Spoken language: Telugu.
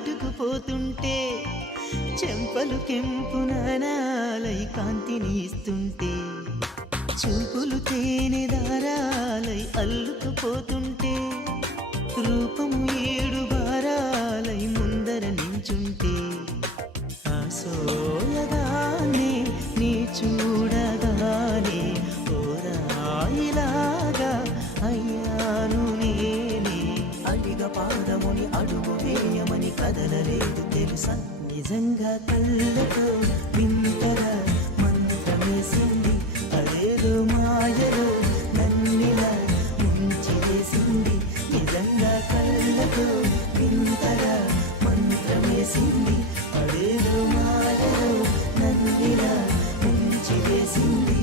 నాటుకుపోతుంటే చెంపలు కెంపు నానాలై కాంతిని ఇస్తుంటే చూపులు తేనె దారాలై అల్లుకుపోతుంటే రూపము ఏడు వారాలై ముందర నించుంటే ఆసోయగానే నీ చూడగానే ఓరాయిలాగా అయ్యాను నేనే అడిగ పాదముని అడుగు వేయమని కదలలేదు తెలుసా నిజంగా కళ్ళతో వింతగా మంత్రమేసింది అదేదో మాయలో నన్నిలా ముంచి వేసింది నిజంగా కళ్ళతో వింతగా మంత్రమేసింది అదేదో మాయలో నన్నిలా ముంచి వేసింది